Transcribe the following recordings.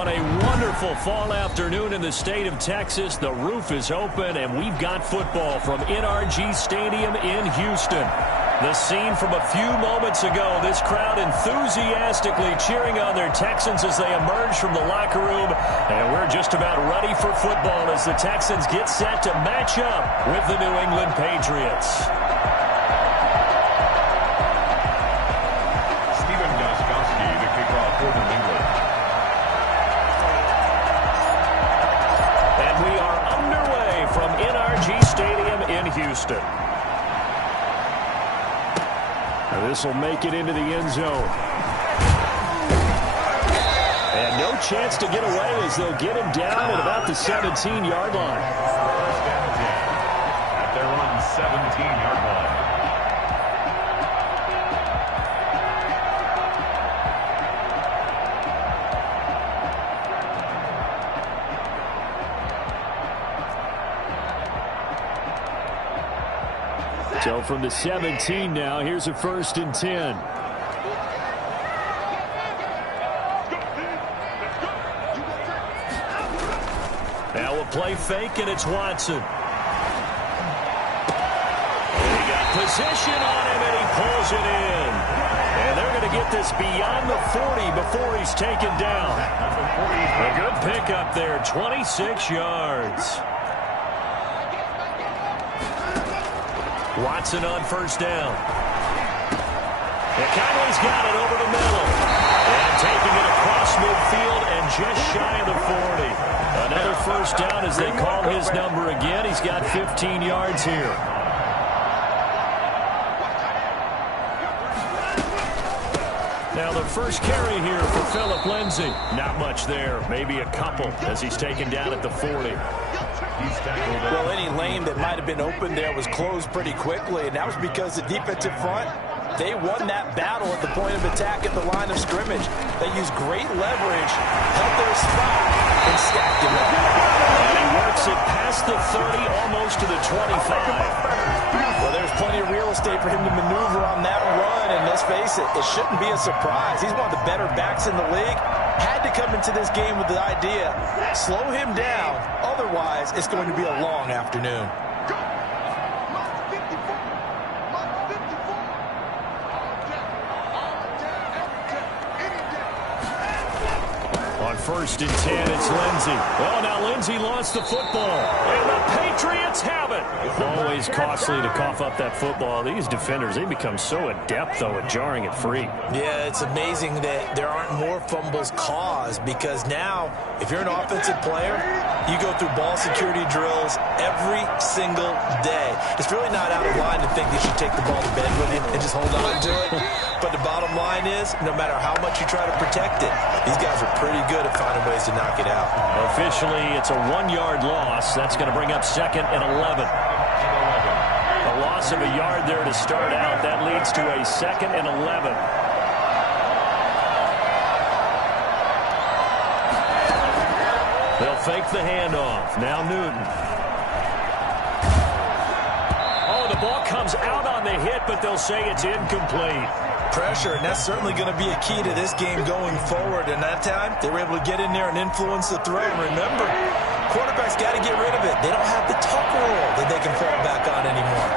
on a wonderful fall afternoon in the state of Texas. The roof is open, and we've got football from NRG Stadium in Houston. The scene from a few moments ago, this crowd enthusiastically cheering on their Texans as they emerge from the locker room. And we're just about ready for football as the Texans get set to match up with the New England Patriots. Houston. This will make it into the end zone. And no chance to get away as they'll get him down at about the 17-yard line. First down at their own 17-yard line. So from the 17 now, here's a 1st and 10. Now a play fake, and it's Watson. And he got position on him, and he pulls it in. And they're going to get this beyond the 40 before he's taken down. A good pickup there, 26 yards. Watson on 1st down. And Conley's got it over the middle. And taking it across midfield and just shy of the 40. Another 1st down as they call his number again. He's got 15 yards here. Now the first carry here for Phillip Lindsay. Not much there. Maybe a couple as he's taken down at the 40. Well, any lane that might have been open there was closed pretty quickly, and that was because the defensive front, they won that battle at the point of attack at the line of scrimmage. They used great leverage, held their spot, and stacked him up. And he works it past the 30, almost to the 25. Well, there's plenty of real estate for him to maneuver on that run, and let's face it, it shouldn't be a surprise. He's one of the better backs in the league. Had to come into this game with the idea, slow him down, otherwise it's going to be a long afternoon. On 1st and 10, it's Lindsay. Well, now Lindsay lost the football, and the Patriots have it. Always costly to cough up that football. These defenders, they become so adept, though, at jarring it free. Yeah, it's amazing that there aren't more fumbles caused, because now, if you're an offensive player, you go through ball security drills every single day. It's really not out of line to think you should take the ball to bed with you and just hold on to it. But the bottom line is, no matter how much you try to protect it, these guys are pretty good at finding ways to knock it out. Officially, it's a 1-yard loss. That's going to bring up 2nd and 11. A loss of a yard there to start out. That leads to a 2nd and 11. They'll fake the handoff. Now Newton. Oh, the ball comes out on the hit, but they'll say it's incomplete. Pressure, and that's certainly going to be a key to this game going forward. And that time, they were able to get in there and influence the throw. And remember, quarterbacks got to get rid of it. They don't have the tuck roll that they can fall back on anymore.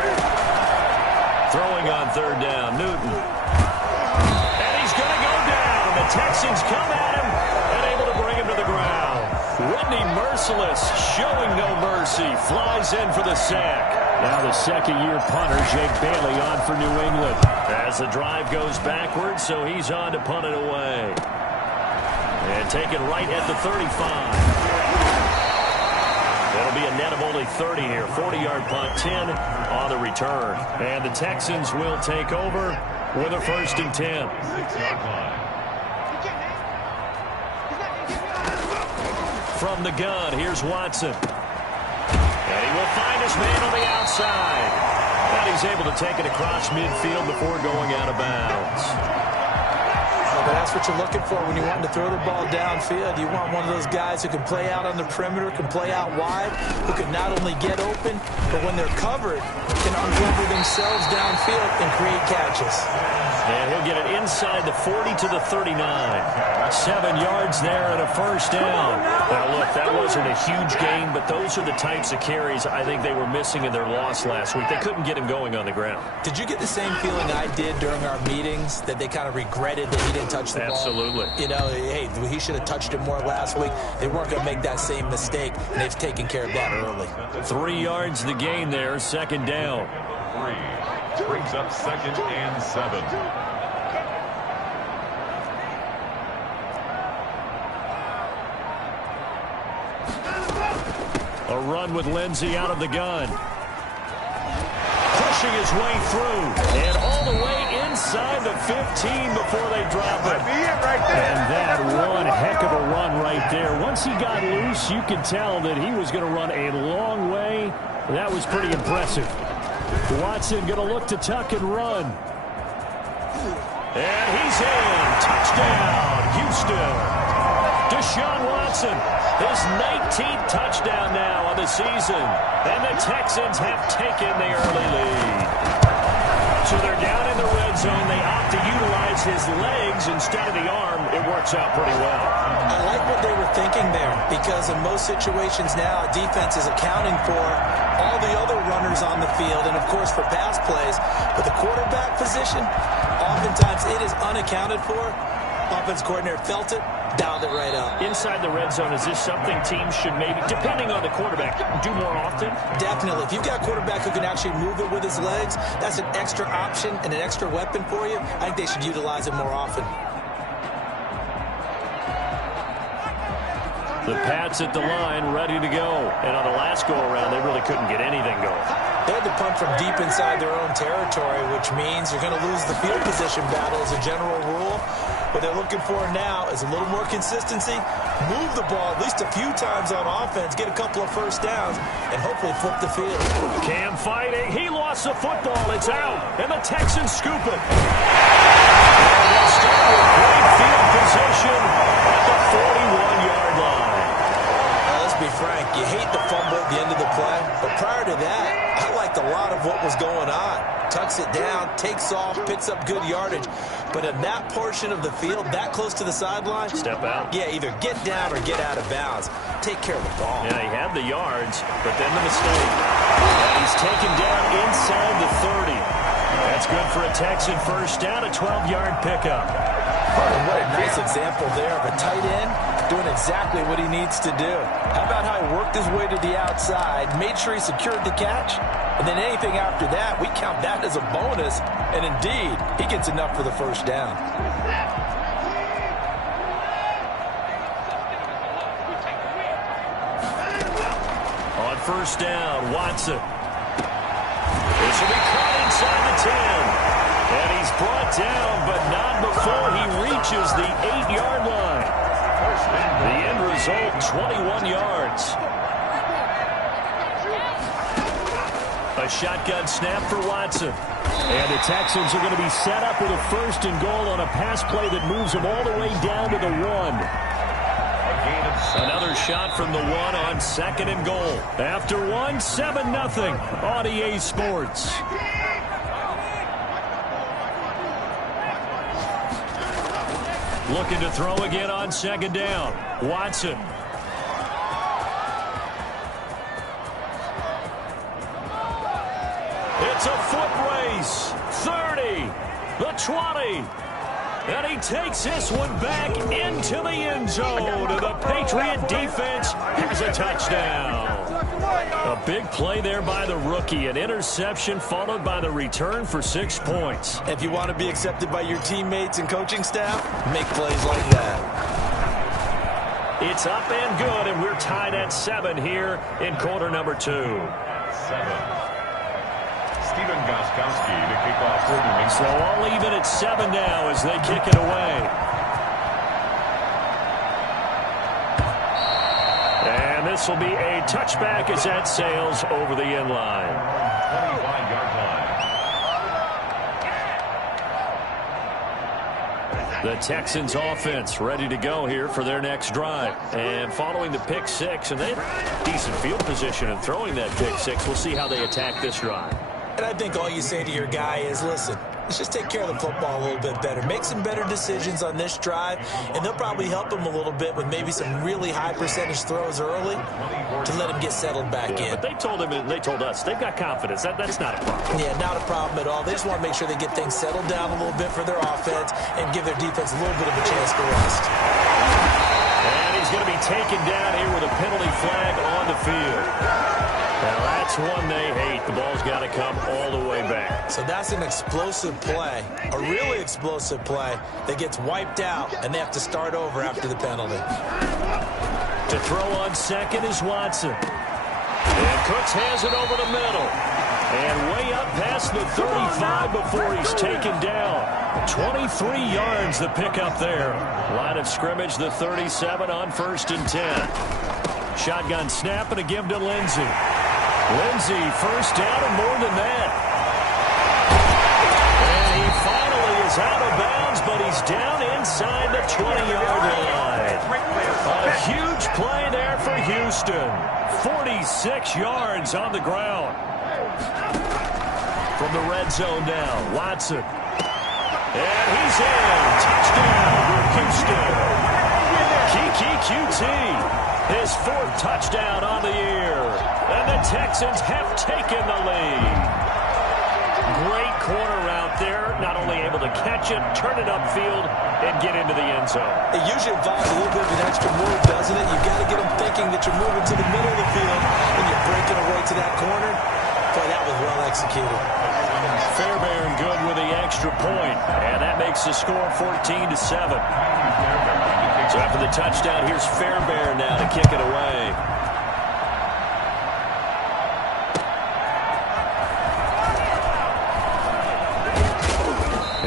Throwing on 3rd down, Newton. And he's going to go down. The Texans come at him and able to bring him to the ground. Whitney Merciless, showing no mercy, flies in for the sack. Now the 2nd-year punter, Jake Bailey, on for New England. As the drive goes backwards, so he's on to punt it away. And take it right at the 35. It'll be a net of only 30 here. 40-yard punt, 10 on the return. And the Texans will take over with a 1st and 10. From the gun, here's Watson. And he will find his man on the outside. And he's able to take it across midfield before going out of bounds. But that's what you're looking for when you want to throw the ball downfield. You want one of those guys who can play out on the perimeter, can play out wide, who can not only get open, but when they're covered, can uncover themselves downfield and create catches. And he'll get it inside the 40 to the 39. 7 yards there and a first down. Now, look, that wasn't a huge gain, but those are the types of carries I think they were missing in their loss last week. They couldn't get him going on the ground. Did you get the same feeling I did during our meetings, that they kind of regretted that he didn't touch the ball? Absolutely. You know, hey, he should have touched it more last week. They weren't going to make that same mistake, and they've taken care of that early. 3 yards the gain there, second down. 3 brings up 2nd and 7. A run with Lindsey out of the gun. Pushing his way through. And all the way inside the 15 before they drop it. And that one heck of a run right there. Once he got loose, you could tell that he was going to run a long way. That was pretty impressive. Watson going to look to tuck and run. And he's in. Touchdown, Houston. Deshaun Watson, his 19th touchdown now on the season. And the Texans have taken the early lead. So they're down in the red zone. They opt to utilize his legs instead of the arm. It works out pretty well. I like what they were thinking there, because in most situations now, defense is accounting for all the other runners on the field, and of course for pass plays. But the quarterback position, oftentimes it is unaccounted for. Offense coordinator felt it, dialed it right up. Inside the red zone, is this something teams should maybe, depending on the quarterback, do more often? Definitely. If you've got a quarterback who can actually move it with his legs, that's an extra option and an extra weapon for you. I think they should utilize it more often. The Pats at the line, ready to go. And on the last go-around, they really couldn't get anything going. They had to punt from deep inside their own territory, which means you're going to lose the field position battle as a general rule. What they're looking for now is a little more consistency, move the ball at least a few times on offense, get a couple of first downs, and hopefully flip the field. Cam fighting. He lost the football. It's out. And the Texans scoop it. And they start with great field position at the 41-yard line. Let's be frank, you hate the fumble at the end of the play, but prior to that, I liked a lot of what was going on. Tucks it down, takes off, picks up good yardage. But in that portion of the field, that close to the sideline, step out. Yeah, either get down or get out of bounds. Take care of the ball. Yeah, he had the yards, but then the mistake. And he's taken down inside the 30. That's good for a Texan first down, a 12-yard pickup. And what a nice example there of a tight end doing exactly what he needs to do. How about how he worked his way to the outside, made sure he secured the catch, and then anything after that, we count that as a bonus, and indeed, he gets enough for the first down. On first down, Watson. This will be caught inside the 10. And he's brought down, but not before he reaches the 8-yard line. The end result, 21 yards. A shotgun snap for Watson. And the Texans are going to be set up with a first and goal on a pass play that moves them all the way down to the 1. Another shot from the 1 on second and goal. After 1, 7-0 on EA Sports. Looking to throw again on second down. Watson. It's a foot race. 30. The 20. And he takes this one back into the end zone. And the Patriot defense has a touchdown. A big play there by the rookie. An interception followed by the return for 6 points. If you want to be accepted by your teammates and coaching staff, make plays like that. It's up and good, and we're tied at 7 here in quarter number 2. 7. Stephen Gostkowski to kick off quarter. So all even at 7 now as they kick it away. And this will be a touchback as that sails over the end line. 25-yard line. The Texans offense ready to go here for their next drive. And following the pick 6, and they have decent field position in throwing that pick 6. We'll see how they attack this drive. And I think all you say to your guy is, listen, let's just take care of the football a little bit better. Make some better decisions on this drive, and they'll probably help him a little bit with maybe some really high percentage throws early to let him get settled back in. But they told him and they told us they've got confidence. That's not a problem. Yeah, not a problem at all. They just want to make sure they get things settled down a little bit for their offense and give their defense a little bit of a chance to rest. And he's going to be taken down here with a penalty flag on the field. Now, that's one they hate. The ball's got to come all the way back. So that's an explosive play, a really explosive play that gets wiped out, and they have to start over after the penalty. To throw on second is Watson. And Cooks has it over the middle. And way up past the 35 before he's taken down. 23 yards the pickup there. Line of scrimmage, the 37 on 1st and 10. Shotgun snap and a give to Lindsey. Lindsey, first down and more than that. And he finally is out of bounds, but he's down inside the 20-yard line. A huge play there for Houston. 46 yards on the ground. From the red zone now, Watson. And he's in. Touchdown, Houston. Kiki QT. His 4th touchdown on the year. And the Texans have taken the lead. Great corner out there. Not only able to catch it, turn it upfield, and get into the end zone. It usually involves a little bit of an extra move, doesn't it? You've got to get them thinking that you're moving to the middle of the field and you're breaking away to that corner. Boy, that was well executed. Fairbairn good with the extra point. And that makes the score 14-7. So after the touchdown, here's Fairbairn now to kick it away.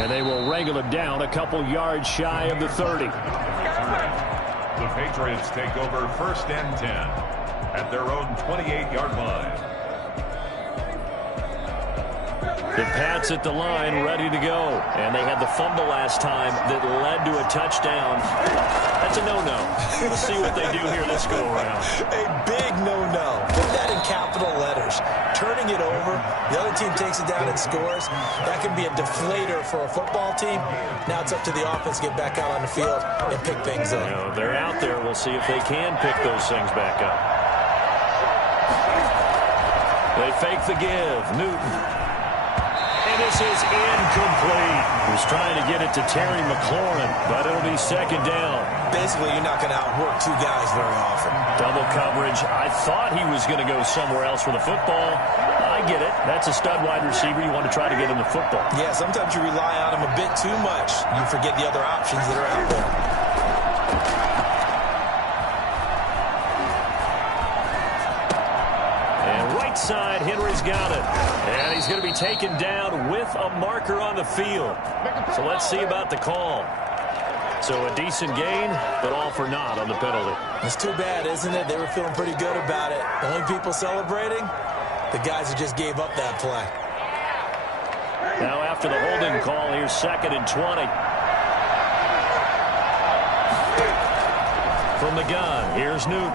And they will wrangle it down a couple yards shy of the 30. The Patriots take over 1st and 10 at their own 28-yard line. The Pats at the line, ready to go. And they had the fumble last time that led to a touchdown. That's a no-no. We'll see what they do here this go-around. A big no-no. Put that in capital letters. Turning it over, the other team takes it down and scores. That can be a deflator for a football team. Now it's up to the offense to get back out on the field and pick things up. You know, they're out there. We'll see if they can pick those things back up. They fake the give. Newton. This is incomplete. He was trying to get it to Terry McLaurin, but it'll be 2nd down. Basically, you're not going to outwork 2 guys very often. Double coverage. I thought he was going to go somewhere else for the football. I get it. That's a stud wide receiver. You want to try to get him the football. Yeah, sometimes you rely on him a bit too much. You forget the other options that are out there. Side, Henry's got it. And he's going to be taken down with a marker on the field. So let's see about the call. So a decent gain, but all for naught on the penalty. It's too bad, isn't it? They were feeling pretty good about it. The only people celebrating, the guys who just gave up that play. Now after the holding call, here's 2nd and 20. From the gun, here's Newton.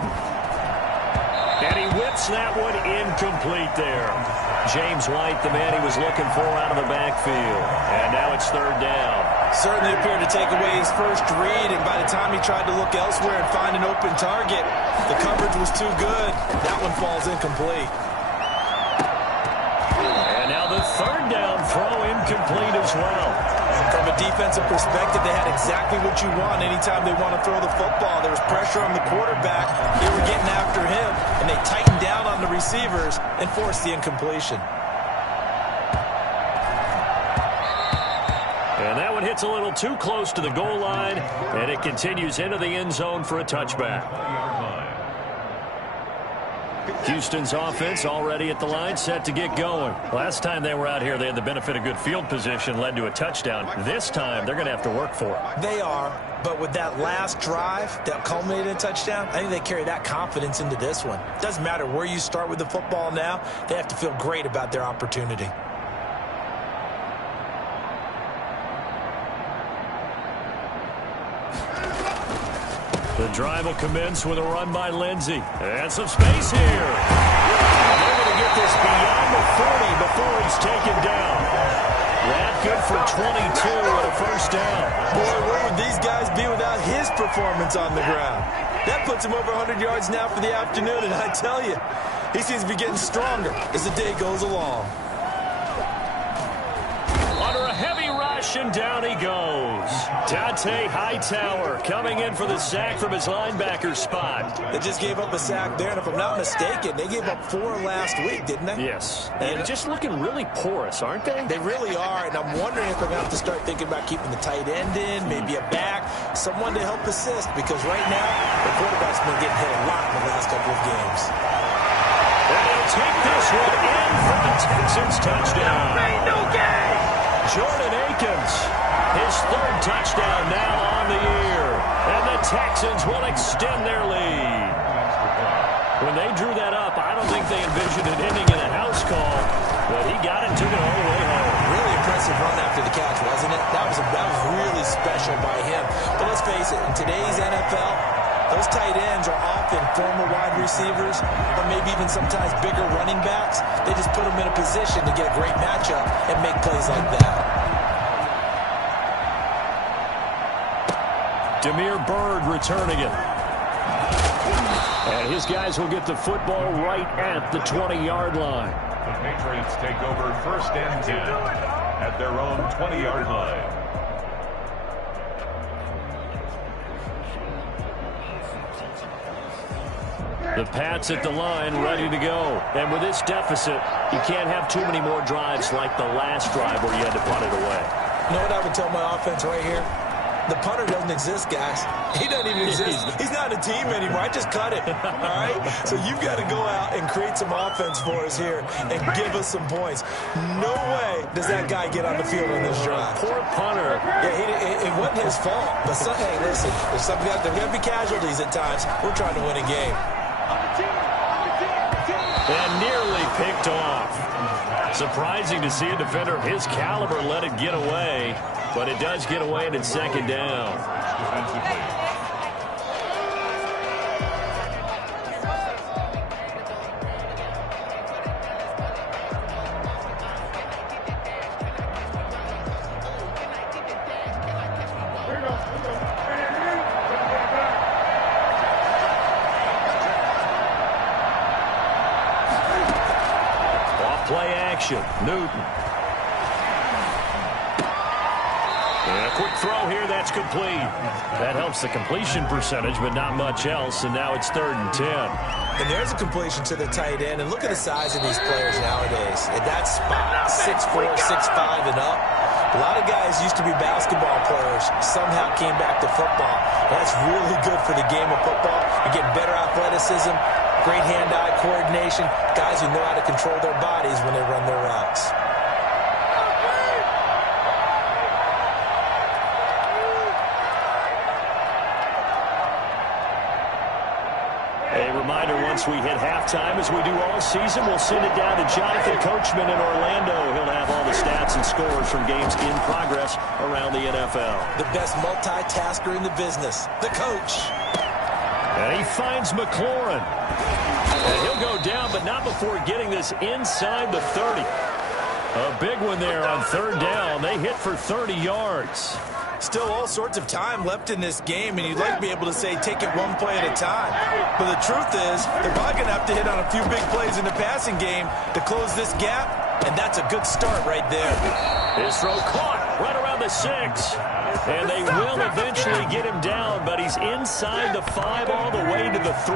And he whips that one incomplete there. James White, the man he was looking for out of the backfield. And now it's 3rd down. Certainly appeared to take away his first read, and by the time he tried to look elsewhere and find an open target, the coverage was too good. That one falls incomplete. And now the 3rd down throw incomplete as well. From a defensive perspective, they had exactly what you want anytime they want to throw the football. There was pressure on the quarterback. They were getting after him, and they tightened down on the receivers and forced the incompletion. And that one hits a little too close to the goal line, and it continues into the end zone for a touchback. Houston's offense already at the line, set to get going. Last time they were out here, they had the benefit of good field position, led to a touchdown. This time, they're going to have to work for it. They are, but with that last drive that culminated in a touchdown, I think they carry that confidence into this one. Doesn't matter where you start with the football now, they have to feel great about their opportunity. The drive will commence with a run by Lindsey. And some space here. Able to get this beyond the 40 before he's taken down. That good for 22 and a first down. Boy, where would these guys be without his performance on the ground? That puts him over 100 yards now for the afternoon, and I tell you, he seems to be getting stronger as the day goes along. Under a heavy rush, and down he goes. Dante Hightower coming in for the sack from his linebacker spot. They just gave up a sack there, and if I'm not mistaken, they gave up 4 last week, didn't they? Yes. And just looking really porous, aren't they? They really are, and I'm wondering if they're going to have to start thinking about keeping the tight end in, maybe a back, someone to help assist, because right now, the quarterback's been getting hit a lot in the last couple of games. And he'll take this one in for the Texans touchdown. Jordan Akins, his 3rd touchdown now on the year. And the Texans will extend their lead. When they drew that up, I don't think they envisioned it ending in a house call, but he got it, took it all the way home. Really impressive run after the catch, wasn't it? That was really special by him. But let's face it, in today's NFL, those tight ends are often former wide receivers or maybe even sometimes bigger running backs. They just put them in a position to get a great matchup and make plays like that. Damiere Byrd returning it. And his guys will get the football right at the 20-yard line. The Patriots take over 1st and 10 at their own 20-yard line. The Pats at the line, ready to go. And with this deficit, you can't have too many more drives like the last drive where you had to punt it away. You know what I would tell my offense right here? The punter doesn't exist, guys. He doesn't even exist. He's not a team anymore. I just cut it, all right? So you've got to go out and create some offense for us here and give us some points. No way does that guy get on the field on this drive. Poor punter. Yeah, it wasn't his fault. But, hey, listen, there's going to be casualties at times. We're trying to win a game. And nearly picked off. Surprising to see a defender of his caliber let it get away, but it does get away and it's 2nd down. Play action. Newton. And a quick throw here. That's complete. That helps the completion percentage, but not much else. And now it's 3rd and 10. And there's a completion to the tight end. And look at the size of these players nowadays. At that spot, 6'4", 6'5", and up. A lot of guys used to be basketball players, somehow came back to football. That's really good for the game of football. You're getting better athleticism, great hand-eye coordination, guys who know how to control their bodies when they run their routes. A reminder, once we hit halftime, as we do all season, we'll send it down to Jonathan Coachman in Orlando. He'll have all the stats and scores from games in progress around the NFL. The best multitasker in the business, the coach. And he finds McLaurin. And he'll go down, but not before getting this inside the 30. A big one there on 3rd down. They hit for 30 yards. Still all sorts of time left in this game, and you'd like to be able to say take it one play at a time. But the truth is, they're probably going to have to hit on a few big plays in the passing game to close this gap, and that's a good start right there. His throw caught right around the 6. And they will eventually get him down, but he's inside the 5 all the way to the 3.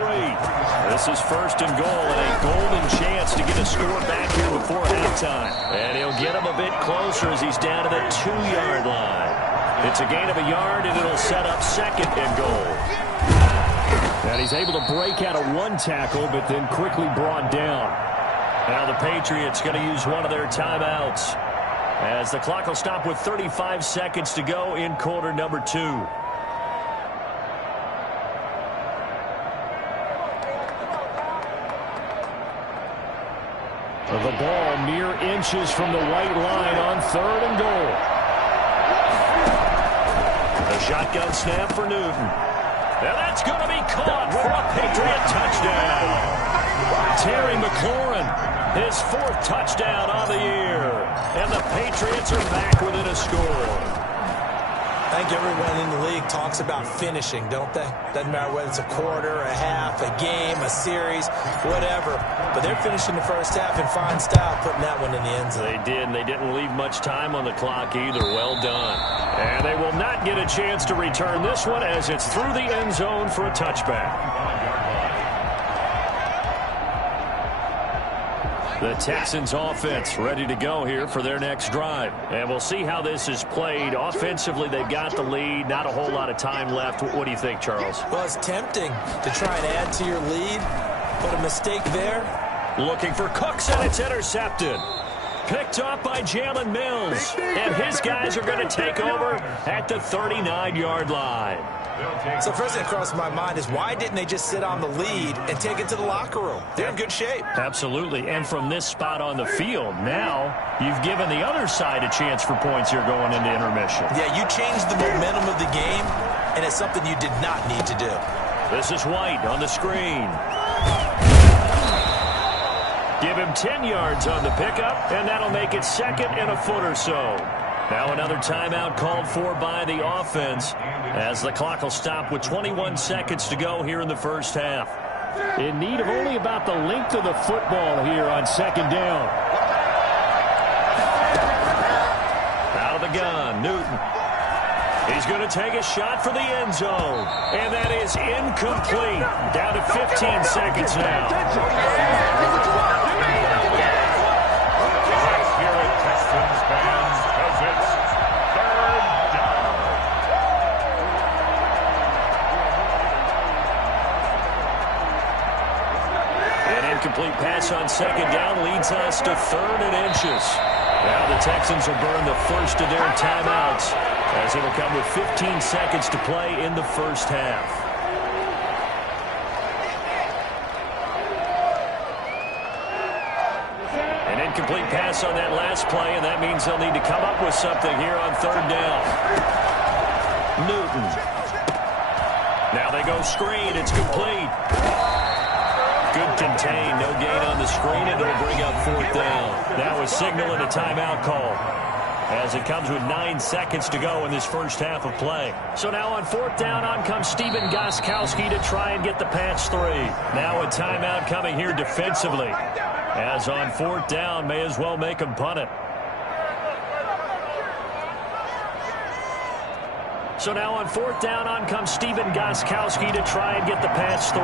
This is 1st and goal, and a golden chance to get a score back here before halftime. And he'll get him a bit closer as he's down to the 2-yard line. It's a gain of a yard, and it'll set up 2nd and goal. And he's able to break out of 1 tackle, but then quickly brought down. Now the Patriots going to use one of their timeouts, as the clock will stop with 35 seconds to go in quarter number 2. The ball mere inches from the white line on 3rd and goal. A shotgun snap for Newton. And that's going to be caught for a Patriot touchdown. Terry McLaurin, his 4th touchdown on the year. and the Patriots are back within a score. I think everyone in the league talks about finishing, don't they? Doesn't matter whether it's a quarter, a half, a game, a series, whatever. But they're finishing the first half in fine style, putting that one in the end zone. They did, and they didn't leave much time on the clock either. Well done. And they will not get a chance to return this one as it's through the end zone for a touchback. The Texans offense ready to go here for their next drive. And we'll see how this is played. Offensively, they've got the lead. Not a whole lot of time left. What do you think, Charles? Well, it's tempting to try and add to your lead, but a mistake there. Looking for Cooks, and it's intercepted. Picked up by Jalen Mills. And his guys are going to take over at the 39-yard line. So first thing that crossed my mind is why didn't they just sit on the lead and take it to the locker room? They're in good shape. Absolutely. And from this spot on the field, now you've given the other side a chance for points here going into intermission. Yeah, you changed the momentum of the game, and it's something you did not need to do. This is White on the screen. Give him 10 yards on the pickup, and that'll make it second and a foot or so. Now another timeout called for by the offense as the clock will stop with 21 seconds to go here in the first half. In need of only about the length of the football here on second down. Out of the gun, Newton. He's going to take a shot for the end zone. And that is incomplete. Down to 15 seconds now. Texans fans, because it's third down. An incomplete pass on second down leads us to 3rd and inches. Now the Texans will burn the first of their timeouts as it'll come with 15 seconds to play in the first half. Complete pass on that last play, and that means they'll need to come up with something here on 3rd down. Newton. Now they go screen. It's complete. Good contain. No gain on the screen, and it'll bring up 4th down. That was signaling a timeout call as it comes with 9 seconds to go in this first half of play. So now on 4th down, on comes Stephen Gostkowski to try and get the patch 3. Now a timeout coming here defensively. As on 4th down, may as well make him punt it. So now on 4th down, on comes Stephen Gostkowski to try and get the patch 3.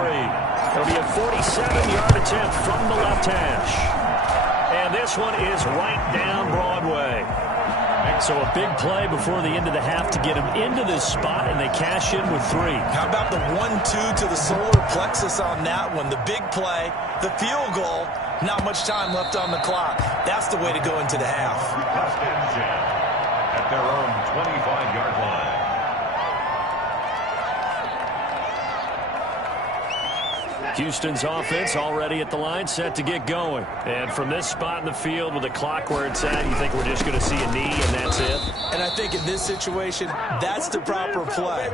It'll be a 47-yard attempt from the left hash. And this one is right down Broadway. So a big play before the end of the half to get him into this spot, and they cash in with 3. How about the 1-2 to the solar plexus on that one? The big play, the field goal, not much time left on the clock. That's the way to go into the half. At their own 25-yard line. Houston's offense already at the line, set to get going. And from this spot in the field with the clock where it's at, you think we're just going to see a knee and that's it? And I think in this situation, that's the proper play.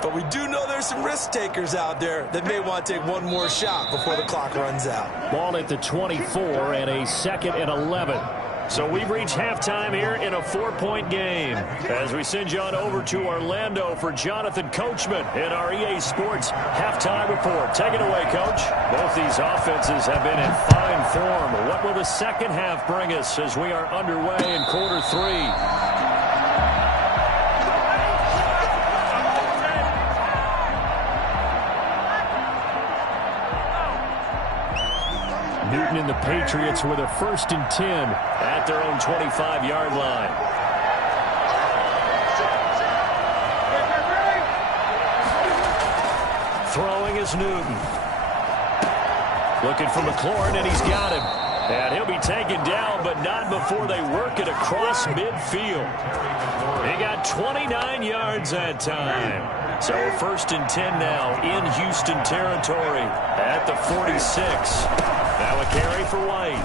But we do know there's some risk takers out there that may want to take one more shot before the clock runs out. Ball at the 24 and a 2nd and 11. So we've reached halftime here in a 4-point game. As we send you on over to Orlando for Jonathan Coachman in our EA Sports halftime report. Take it away, Coach. Both these offenses have been in fine form. What will the second half bring us as we are underway in quarter 3? Newton and the Patriots with a 1st and 10 at their own 25-yard line. Throwing is Newton. Looking for McLaurin, and he's got him. And he'll be taken down, but not before they work it across midfield. He got 29 yards that time. So 1st and 10 now in Houston territory at the 46. Now a carry for White.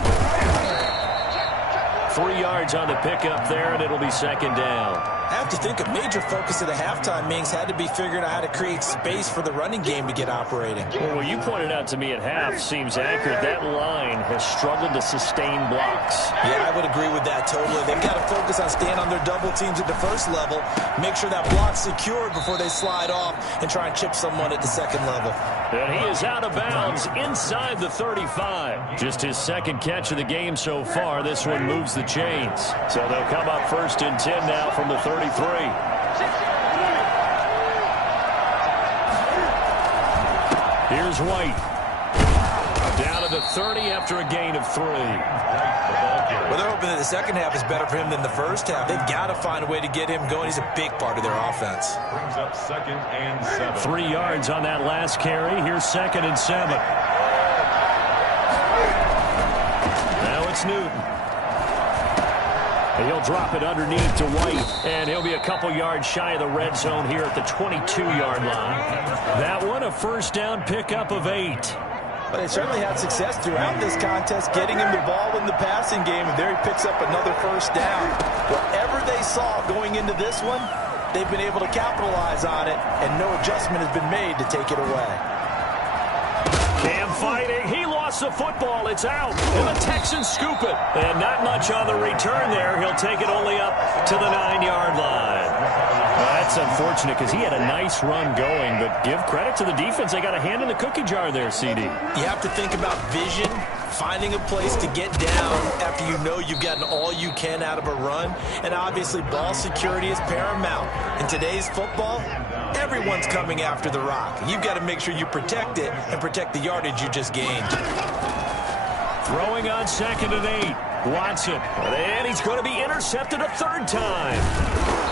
3 yards on the pickup there, and it'll be 2nd down. I have to think a major focus of the halftime meetings had to be figuring out how to create space for the running game to get operating. Well, what you pointed out to me at half seems accurate. That line has struggled to sustain blocks. Yeah, I would agree with that totally. They've got to focus on staying on their double teams at the first level, make sure that block's secured before they slide off and try and chip someone at the second level. And he is out of bounds inside the 35. Just his second catch of the game so far. This one moves the chains. So they'll come up 1st and 10 now from the 33. Here's White. Down to the 30 after a gain of 3. Well, they're hoping that the second half is better for him than the first half. They've got to find a way to get him going. He's a big part of their offense. Brings up 2nd and 7. 3 yards on that last carry. Here's 2nd and 7. Now it's Newton. He'll drop it underneath to White, and he'll be a couple yards shy of the red zone here at the 22-yard line. That one, a first down pickup of 8. But they certainly had success throughout this contest, getting him the ball in the passing game, and there he picks up another first down. Whatever they saw going into this one, they've been able to capitalize on it, and no adjustment has been made to take it away. Cam fighting. He lost the football. It's out. And the Texans scoop it. And not much on the return there. He'll take it only up to the 9-yard line. That's unfortunate because he had a nice run going, but give credit to the defense. They got a hand in the cookie jar there, CD. You have to think about vision, finding a place to get down after you know you've gotten all you can out of a run, and obviously ball security is paramount. In today's football, everyone's coming after the rock. You've got to make sure you protect it and protect the yardage you just gained. Throwing on 2nd and 8. Watson. And he's going to be intercepted a 3rd time.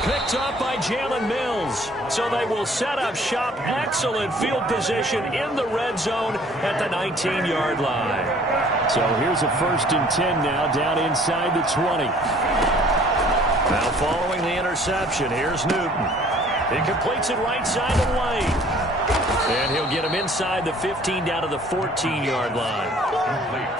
Picked up by Jalen Mills. So they will set up shop. Excellent field position in the red zone at the 19-yard line. So here's a 1st and 10 now down inside the 20. Now following the interception, here's Newton. He completes it right side of the lane. And he'll get him inside the 15 down to the 14-yard line.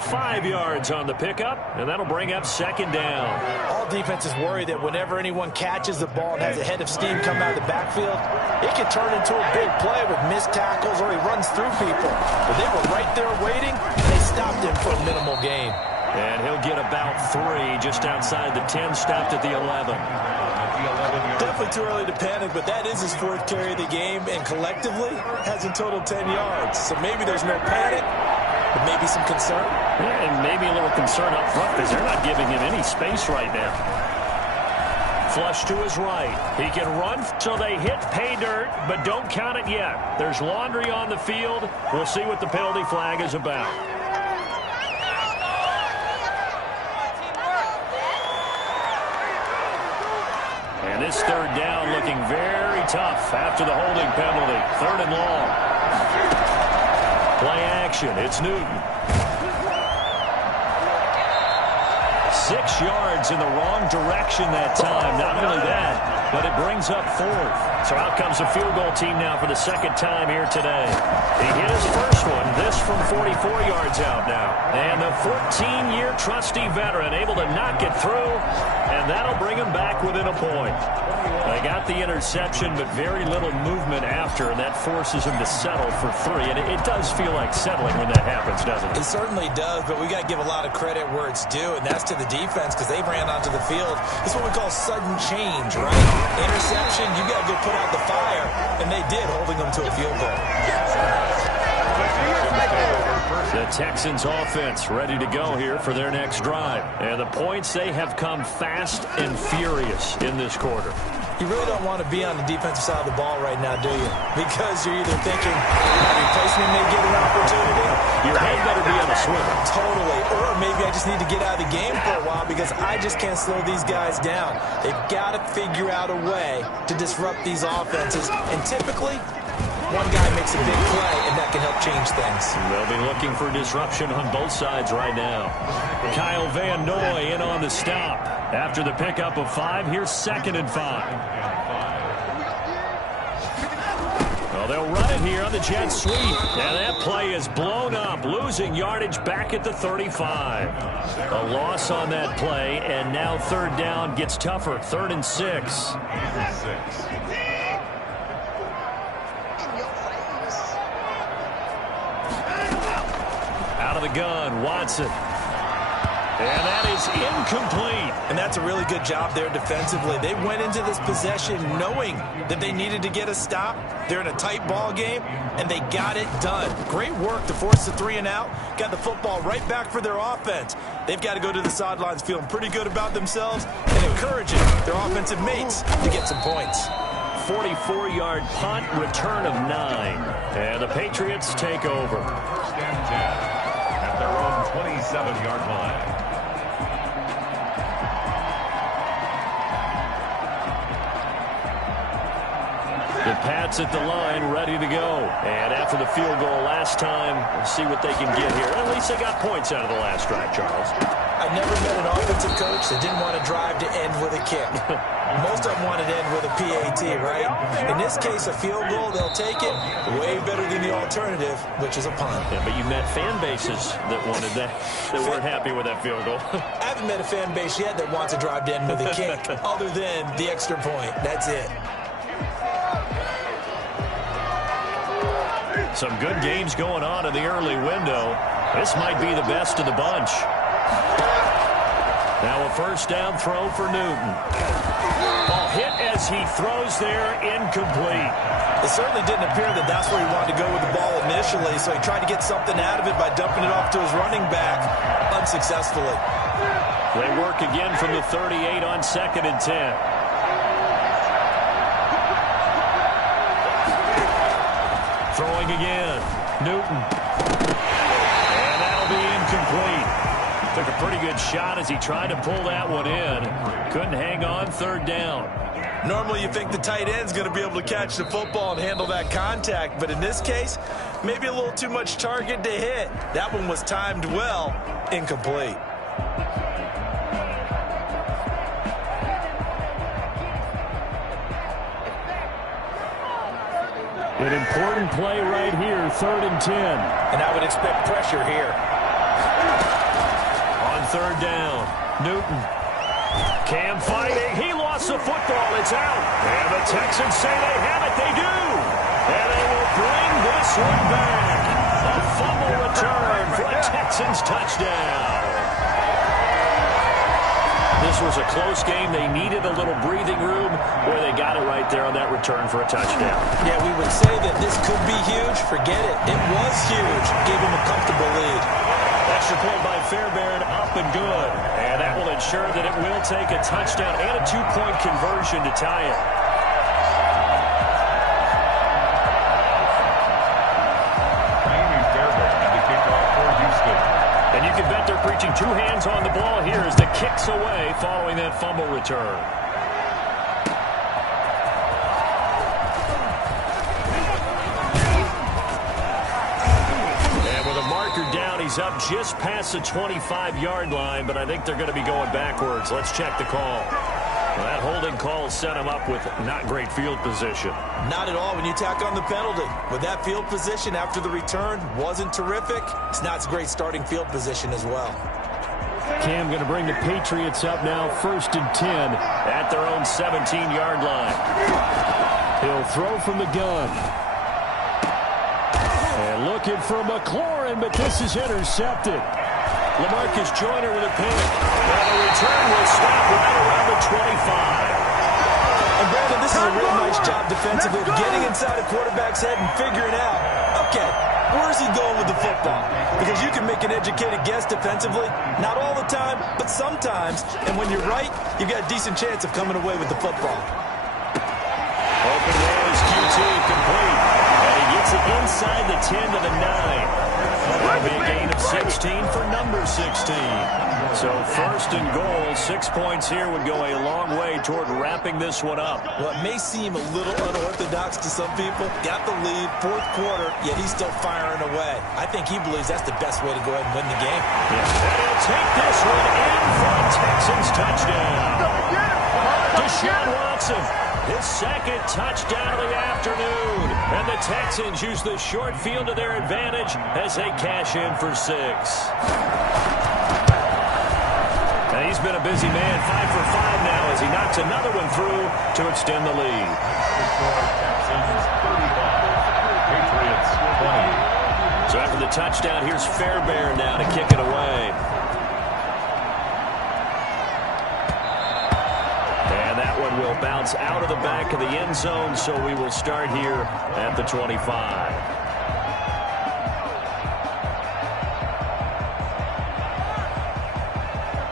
5 yards on the pickup, and that'll bring up 2nd down. All defenses worry that whenever anyone catches the ball and has a head of steam come out of the backfield, it can turn into a big play with missed tackles or he runs through people. But they were right there waiting, and they stopped him for a minimal gain. And he'll get about 3 just outside the 10, stopped at the 11. Definitely too early to panic, but that is his 4th carry of the game, and collectively has in total 10 yards. So maybe there's no panic, but maybe some concern. Yeah, and maybe a little concern up front because they're not giving him any space right now. Flush to his right. He can run, so they hit pay dirt, but don't count it yet. There's laundry on the field. We'll see what the penalty flag is about. And this 3rd down looking very tough after the holding penalty. 3rd and long. Play action. It's Newton. 6 yards in the wrong direction that time. Not only that, but it brings up 4th. So out comes the field goal team now for the 2nd time here today. He hit his first one. This from 44 yards out now. And the 14-year trusty veteran able to knock it through. And that'll bring him back within a point. They got the interception, but very little movement after, and that forces him to settle for 3. And it does feel like settling when that happens, doesn't it? It certainly does, but we got to give a lot of credit where it's due, and that's to the defense because they ran onto the field. It's what we call sudden change, right? Interception, you got to go put out the fire, and they did, holding them to a field goal. The Texans offense ready to go here for their next drive. And the points, they have come fast and furious in this quarter. You really don't want to be on the defensive side of the ball right now, do you? Because you're either thinking my replacement may get an opportunity. Your head better be on a swivel. Totally. Or maybe I just need to get out of the game for a while because I just can't slow these guys down. They've got to figure out a way to disrupt these offenses. And typically, one guy makes a big play, and that can help change things. They'll be looking for disruption on both sides right now. Kyle Van Noy in on the stop. After the pickup of 5, here's 2nd and 5. Well, they'll run it here on the jet sweep. And that play is blown up, losing yardage back at the 35. A loss on that play, and now third down gets tougher. 3rd and 6. Out of the gun, Watson. And that is incomplete. And that's a really good job there defensively. They went into this possession knowing that they needed to get a stop. They're in a tight ball game, and they got it done. Great work to force the 3 and out. Got the football right back for their offense. They've got to go to the sidelines feeling pretty good about themselves and encouraging their offensive mates to get some points. 44-yard punt, return of 9. And the Patriots take over. 1st and 10 at their own 27-yard line. The Pats at the line, ready to go. And after the field goal last time, we'll see what they can get here. At least they got points out of the last drive, Charles. I never met an offensive coach that didn't want to drive to end with a kick. Most of them wanted to end with a PAT, right? In this case, a field goal, they'll take it. Way better than the alternative, which is a punt. Yeah, but you met fan bases that wanted that, that weren't happy with that field goal. I haven't met a fan base yet that wants to drive to end with a kick, other than the extra point. That's it. Some good games going on in the early window. This might be the best of the bunch. Now a first down throw for Newton. Ball hit as he throws there, incomplete. It certainly didn't appear that that's where he wanted to go with the ball initially, so he tried to get something out of it by dumping it off to his running back unsuccessfully. They work again from the 38 on 2nd and 10. Throwing again, Newton. And that'll be incomplete. Took a pretty good shot as he tried to pull that one in. Couldn't hang on, 3rd down. Normally you think the tight end's going to be able to catch the football and handle that contact, but in this case, maybe a little too much target to hit. That one was timed well, incomplete. An important play right here, 3rd and 10. And I would expect pressure here. On 3rd down, Newton. Cam fighting. He lost the football. It's out. And the Texans say they have it. They do. And they will bring this one back. A fumble return for a Texans touchdown. This was a close game. They needed a little breathing room where they got it right there on that return for a touchdown. Yeah, we would say that this could be huge. Forget it. It was huge. Gave him a comfortable lead. Extra point by Fairbairn, up and good. And that will ensure that it will take a touchdown and a 2-point conversion to tie it. And you can bet they're preaching 2 hands on the ball here as the kick's away following that fumble return. And with a marker down, he's up just past the 25-yard line, but I think they're going to be going backwards. Let's check the call. Well, that holding call set him up with not great field position. Not at all when you tack on the penalty. With that field position after the return wasn't terrific, it's not a great starting field position as well. Cam going to bring the Patriots up now, 1st and 10 at their own 17-yard line. He'll throw from the gun. And looking for McLaurin, but this is intercepted. LaMarcus Joyner with a pick. And the return will stop right around the 25. And Brandon, this is a real nice job defensively of getting inside a quarterback's head and figuring out, okay, where's he going with the football? Because you can make an educated guess defensively. Not all the time, but sometimes. And when you're right, you've got a decent chance of coming away with the football. Open nose, QT complete. And he gets it inside the 10 to the 9. That'll be a gain of 16 for number 16. So 1st and goal, 6 points here would go a long way toward wrapping this one up. What may seem a little unorthodox to some people, got the lead, 4th quarter, yet he's still firing away. I think he believes that's the best way to go ahead and win the game. Yeah. And he'll take this one in for a Texans touchdown. Deshaun Watson, his second touchdown of the afternoon. And the Texans use the short field to their advantage as they cash in for 6. And he's been a busy man, 5 for 5 now as he knocks another one through to extend the lead. Texans 35, Patriots 20. So after the touchdown, here's Fairbairn now to kick it away. And that one will bounce out of the back of the end zone, so we will start here at the 25.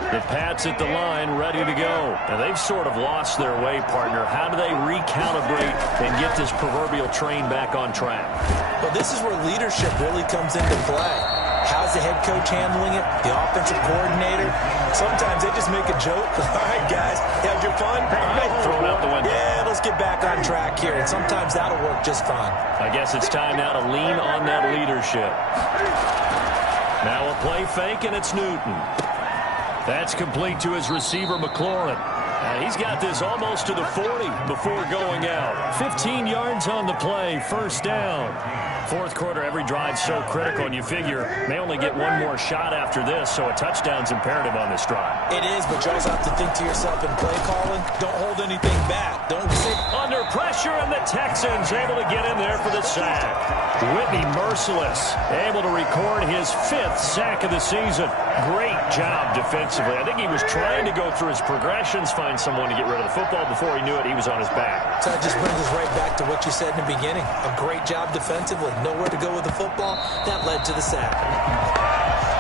The Pats at the line, ready to go. And they've sort of lost their way, partner. How do they recalibrate and get this proverbial train back on track? Well, this is where leadership really comes into play. How's the head coach handling it? The offensive coordinator? Sometimes they just make a joke. All right, guys, you had your fun? All right, throw it out the window. Yeah, let's get back on track here. And sometimes that'll work just fine. I guess it's time now to lean on that leadership. Now a play fake, and it's Newton. That's complete to his receiver, McLaurin. He's got this almost to the 40 before going out. 15 yards on the play, first down. Fourth quarter, every drive so critical, and you figure they only get one more shot after this, so a touchdown's imperative on this drive. It is, but you also have to think to yourself in play calling, don't hold anything back. Don't sit under pressure, and the Texans able to get in there for the sack. Whitney Merciless able to record his 5th sack of the season. Great job defensively. I think he was trying to go through his progressions, find someone to get rid of the football. Before he knew it, he was on his back. So it just brings us right back to what you said in the beginning. A great job defensively. Nowhere to go with the football. That led to the sack.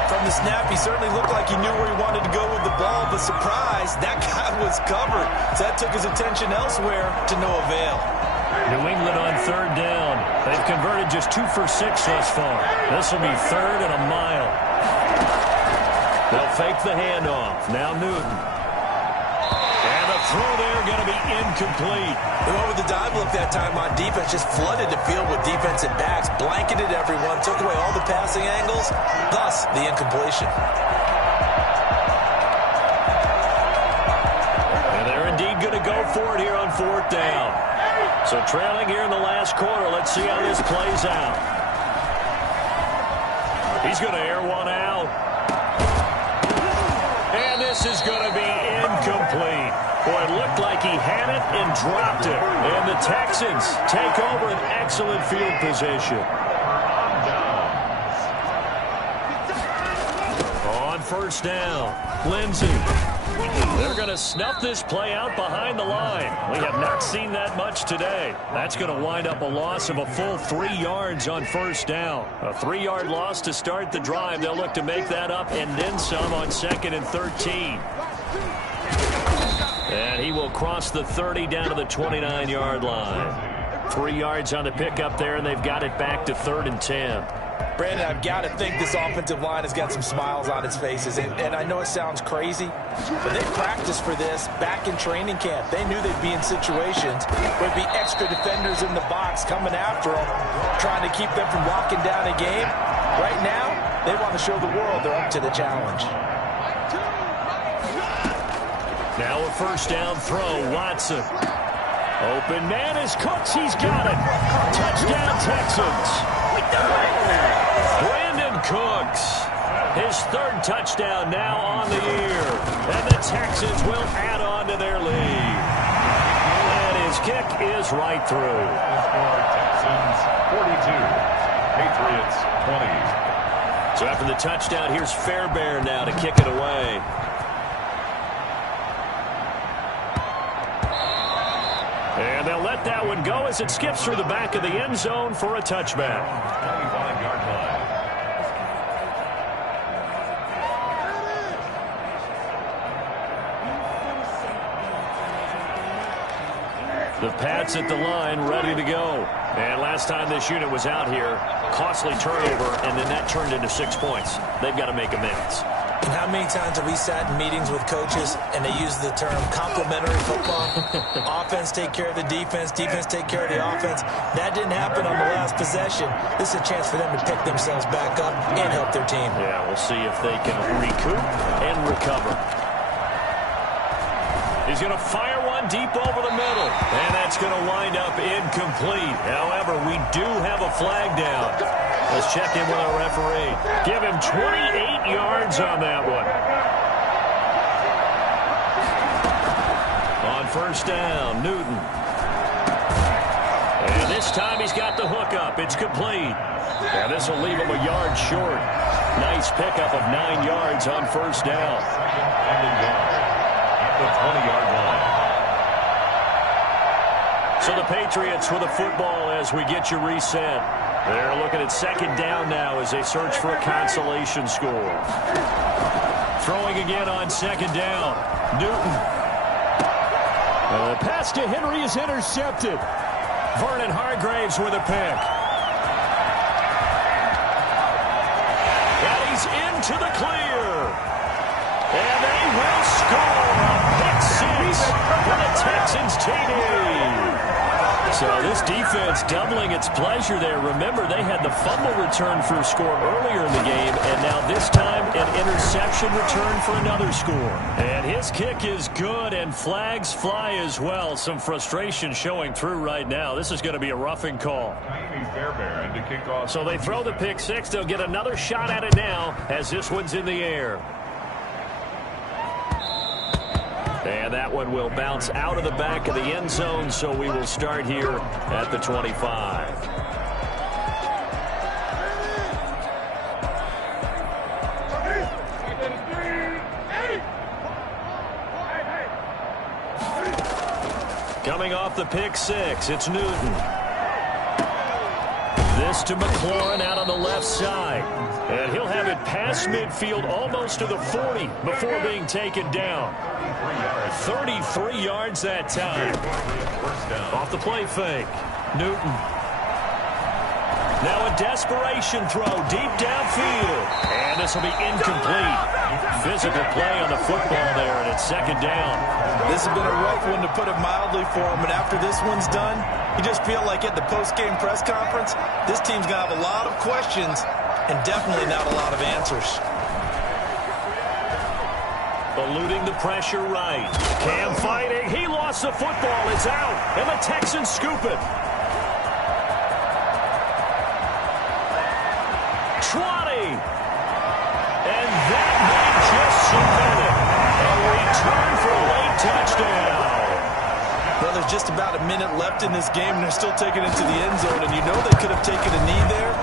From the snap, he certainly looked like he knew where he wanted to go with the ball, but surprise, that guy was covered. So that took his attention elsewhere to no avail. New England on third down. They've converted just 2 for 6 thus far. This will be 3rd and a mile. They'll fake the handoff. Now Newton. And the throw there going to be incomplete. They went with the dive look that time on defense, just flooded the field with defensive backs, blanketed everyone, took away all the passing angles, thus the incompletion. And they're indeed going to go for it here on 4th down. So trailing here in the last quarter, let's see how this plays out. He's going to air one out. And this is going to be incomplete. Boy, it looked like he had it and dropped it. And the Texans take over an excellent field position. On first down, Lindsey. They're going to snuff this play out behind the line. We have not seen that much today. That's going to wind up a loss of a full 3 yards on first down. A 3-yard loss to start the drive. They'll look to make that up and then some on 2nd and 13. And he will cross the 30 down to the 29-yard line. 3 yards on the pickup there, and they've got it back to 3rd and 10. Brandon, I've got to think this offensive line has got some smiles on its faces. And I know it sounds crazy, but they practiced for this back in training camp. They knew they'd be in situations where there'd be extra defenders in the box coming after them, trying to keep them from locking down a game. Right now, they want to show the world they're up to the challenge. Now a first down throw, Watson. Open man is Cooks. He's got it. Touchdown, Texans. Brandon Cooks. His 3rd touchdown now on the year. And the Texans will add on to their lead. And his kick is right through. Texans 42, Patriots 20. So after the touchdown, here's Fairbairn now to kick it away. And they'll let that one go as it skips through the back of the end zone for a touchback. 25-yard line. The Pats at the line, ready to go. And last time this unit was out here, costly turnover, and then that turned into 6 points. They've got to make amends. And how many times have we sat in meetings with coaches and they use the term complementary football? Offense take care of the defense, defense take care of the offense. That didn't happen on the last possession. This is a chance for them to pick themselves back up and help their team. Yeah, we'll see if they can recoup and recover. He's going to fire one down deep over the middle. And that's going to wind up incomplete. However, we do have a flag down. Let's check in with our referee. Give him 28 yards on that one. On first down, Newton. And this time he's got the hook up. It's complete. And this will leave him a yard short. Nice pickup of 9 yards on first down. At the 20-yard line. So the Patriots with the football as we get you reset. They're looking at second down now as they search for a consolation score. Throwing again on second down. Newton. The pass to Henry is intercepted. Vernon Hargreaves with a pick. And he's into the clear. And they will score a pick six for the Texans TD. So this defense doubling its pleasure there. Remember, they had the fumble return for a score earlier in the game, and now this time an interception return for another score. And his kick is good, and flags fly as well. Some frustration showing through right now. This is going to be a roughing call. So they throw the pick six. They'll get another shot at it now as this one's in the air. And that one will bounce out of the back of the end zone, so we will start here at the 25. Coming off the pick six, it's Newton. This to McLaurin out on the left side. And he'll have it past midfield almost to the 40 before being taken down. 33 yards that time. Off the play fake. Newton. Now a desperation throw deep downfield. And this will be incomplete. Physical play on the football there, and it's second down. This has been a rough one, to put it mildly, for him. And after this one's done, you just feel like at the post-game press conference, this team's going to have a lot of questions and definitely not a lot of answers. Eluding the pressure right. Cam fighting. He lost the football. It's out. And the Texans scoop it. 20. And that may just cement it. A return for a late touchdown. Well, there's just about a minute left in this game, and they're still taking it to the end zone. And you know they could have taken a knee there,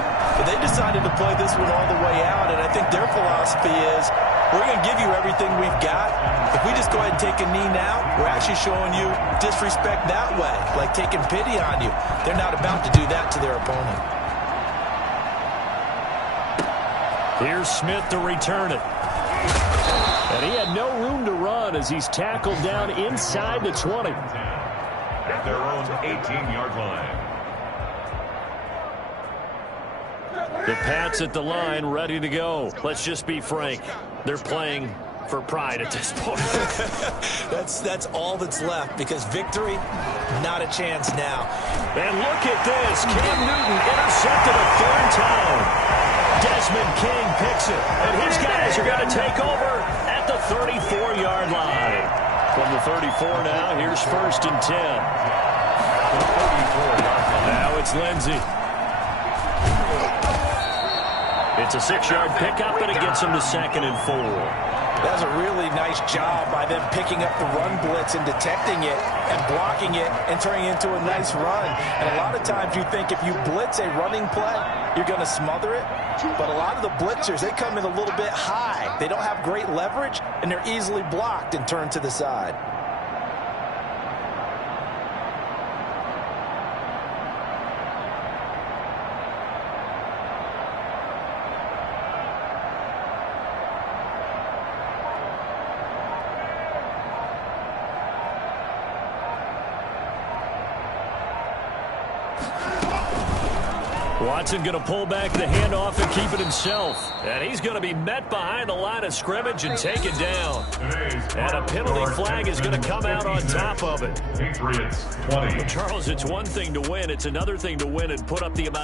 but they decided to play this one all the way out. And I think their philosophy is, we're going to give you everything we've got. If we just go ahead and take a knee now, we're actually showing you disrespect that way, like taking pity on you. They're not about to do that to their opponent. Here's Smith to return it. And he had no room to run as he's tackled down inside the 20. At their own 18-yard line. The Pats at the line, ready to go. Let's just be frank. They're playing for pride at this point. That's all that's left, because victory, not a chance now. And look at this. Cam Newton intercepted a third time. Desmond King picks it. And his guys are going to take over at the 34-yard line. From the 34 now, here's first and 10. Now it's Lindsey. It's a 6-yard pickup, and it gets him to second and 4. That's a really nice job by them picking up the run blitz and detecting it and blocking it and turning it into a nice run. And a lot of times you think if you blitz a running play, you're going to smother it. But a lot of the blitzers, they come in a little bit high. They don't have great leverage, and they're easily blocked and turned to the side. Watson going to pull back the handoff and keep it himself. And he's going to be met behind the line of scrimmage and taken down. And a penalty flag is going to come out on top of it. Patriots 20. Charles, it's one thing to win. It's another thing to win and put up the amount of